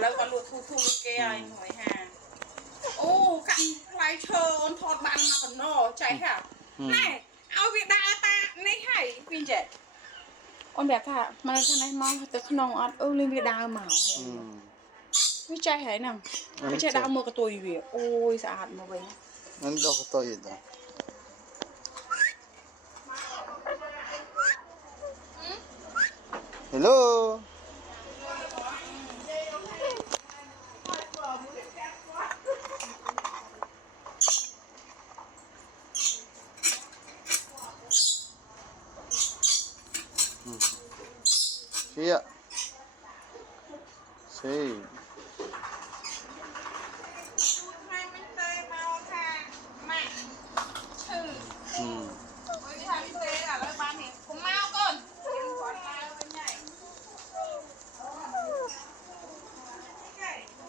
แล้วก็ลุทูทูเกยหน่อยฮะโอ้กันลายเชิญทอดมันมากันโน่ใจค่ะนี่เอาวิดาตาในไห่พินเจ็ดอันแบบค่ะมันทำไมมองแต่ขนมอัดเรื่องวิดาเหมาวิจัยไหนนั่งวิจัยดาวมือกระตัวอยู่โอ้ยสะอาดมาเว้ยนั่นดอกกระตัวอยู่นะฮัลโหลเชี่ยเชี่ย